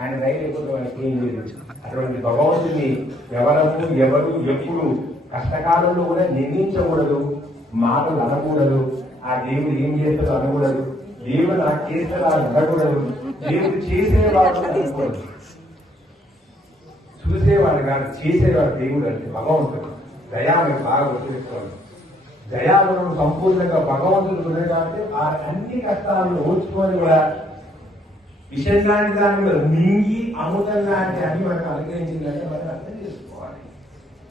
ఆయన రైలు అయిపోతే వాళ్ళకి ఏం లేదు. అటువంటి భగవంతుని ఎవరు ఎప్పుడు కష్టకాలంలో కూడా నిర్మించకూడదు, మాటలు అనకూడదు, ఆ దేవుడు ఏం చేస్తాడో అనకూడదు, దేవుడు నాకు చేస్తాడో అనకూడదు, దేవుడు చేసేవాడు అనకూడదు. చూసేవాడు కాదు, చేసేవాడు దేవుడు అంటే భగవంతుడు. దయాన్ని బాగా గుర్తుపెట్టుకోవాలి. దయాగుణం సంపూర్ణంగా భగవంతుడు ఉన్నాయి కాబట్టి ఆ అన్ని కష్టాలను ఓర్చుకొని కూడా విషయం లాంటి దాన్ని కూడా మింగి అమృతం లాంటి అని మనకు అనుగ్రహించిందంటే మనం అర్థం చేసుకోవాలి.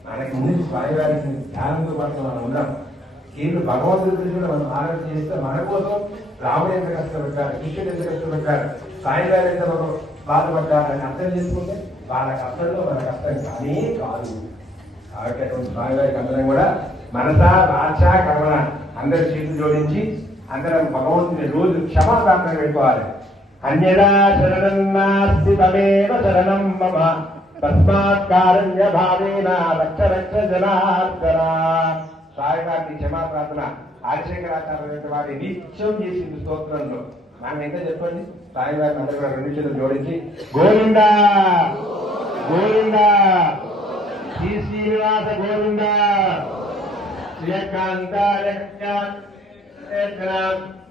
మనకి ముందు స్వామివారికి ధ్యానంతో పాటు మనం ఉన్నాం. కేవలం భగవంతుడి గురించి కూడా మనం ఆలోచన చేస్తే మన కోసం రాముడు ఎంత కష్టపడ్డారు, కృష్ణుడు ఎంత కష్టపడ్డారు, సాయివారు ఎంత బాధపడ్డారు అని అర్థం చేసుకుంటే వాళ్ళ కష్టంలో మన కష్టం కానీ కాదు. కాబట్టి అటువంటి స్వామివారికి అందరం కూడా మనసా వాచ కర్మణ అందరి చేతులు జోడించి అందరం భగవంతుని రోజు క్షమాప్రార్థన పెట్టుకోవాలి. అన్యదా శరణం నాస్తి తమేవ శరణం మమ తస్మాత్ కారణ్య భావేన రక్ష రక్ష జనార్దన. స్వామివారికి క్షమాప్రార్థన ఆదిశంకరాచార్య వారి నిత్యం చేసింది స్తోత్రంలో. మనం ఎంత చెప్పండి, స్వామివారిని అందరూ కూడా రెండు చేతులు జోడించి గోవిందా గోవిందా శ్రీ శ్రీనివాస గోవిందా శ్రీకాంత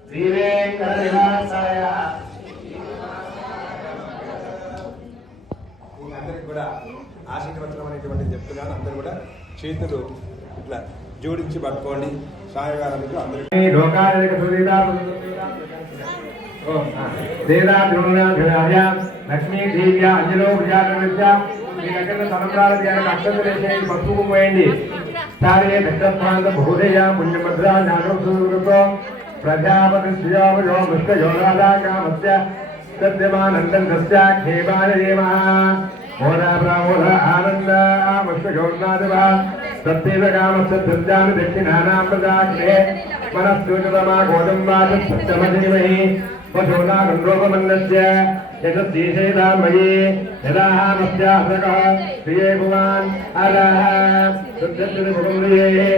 శ్రీవేంకట నివాసాయ. అందరికి కూడా ఆశీర్వచనం అనేటువంటి చెప్తున్నాను. అందరూ కూడా చేతులు ఇట్లా జోడించి పట్టుకోండి. స్వామివారికి అందరికీ లక్ష్మీ దేవ్య అంజలో ప్రజాకృత్య మీ దగ్గర తలంబ్రాల ధ్యానం అక్షంత వేసేది పసుపు పోయండి. సారే దక్షప్రాంత బహుదయ పుణ్యభద్రా జ్ఞానోత్సవ ప్రజాపతి శ్రీయోమయో మృష్కయో రాధాకామస్య సత్యమానందం తస్య ఖేమాయ దేమః ఓరా బ్రాహ్మణ ఆనంద మృష్కయోర్నాదవ సత్యేవ కామస్య సత్యాను దక్షిణానాం ప్రదాగ్నే మనస్సూచతమా గోదంబాచ సత్యమధీమహి వశోనాగండ్రోపమన్నస్య యతద్దేశేదామయే యదాహామస్యాసకః ప్రియే భువాన్ అరః సత్యత్రి భువమ్రియే.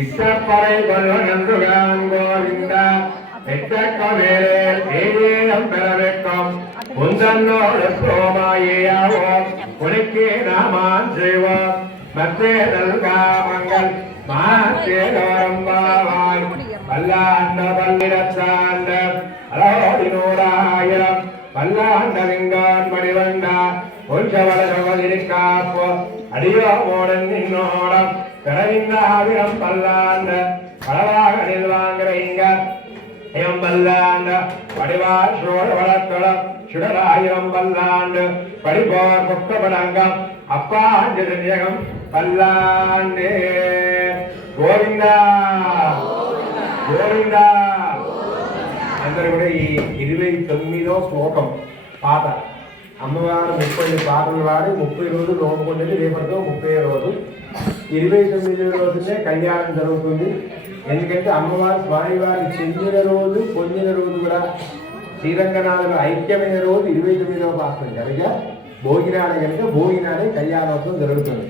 இஷ்டப்பறை கொள்வனன்றுகான் கோவிந்தா எச்சக்கமேலேம் பெறவேக்கம் முந்தன்னோடு சோமாயாவோம் உனக்கே நாமான் செய்வோம் மத்தேதல் காமங்கள் மாத்தேதோரம்பாவாய் பல்லாண்ட பல்லிடத்தாண்ட அலோடினூடாயிரம் பல்லாண்ட விங்கான் மணிவண்டா ஒன்றவளர்வதிருக்காப்போ அடியோ மோடன் நின்னோடம் கடவிந்தாவிரம் பல்லாண்ட பலவாக நில்வாங்கிறீங்க எம் பல்லாண்ட படிவார் சோழ வளர்த்தளம் சுடராயிரம் பல்லாண்டு படிப்போர் புத்தபடங்கம் அப்பாஞ்சகம் பல்லாண்டே கோவிந்தா గోవిందా అందరూ కూడా ఈ 29వ శ్లోకం పాట అమ్మవారు 30 పాటలు వాడి 30 రోజులు నోముకుంటుంది. రేపటితో 30వ రోజు. 29వ రోజునే కళ్యాణం జరుగుతుంది. ఎందుకంటే అమ్మవారు స్వామివారి చెందిన రోజు పొందిన రోజు కూడా శ్రీరంగనాథులు ఐక్యమైన రోజు 29వ పాత్రం కనుక భోగినాడే కనుక భోగినాడే కళ్యాణోత్సవం జరుగుతుంది.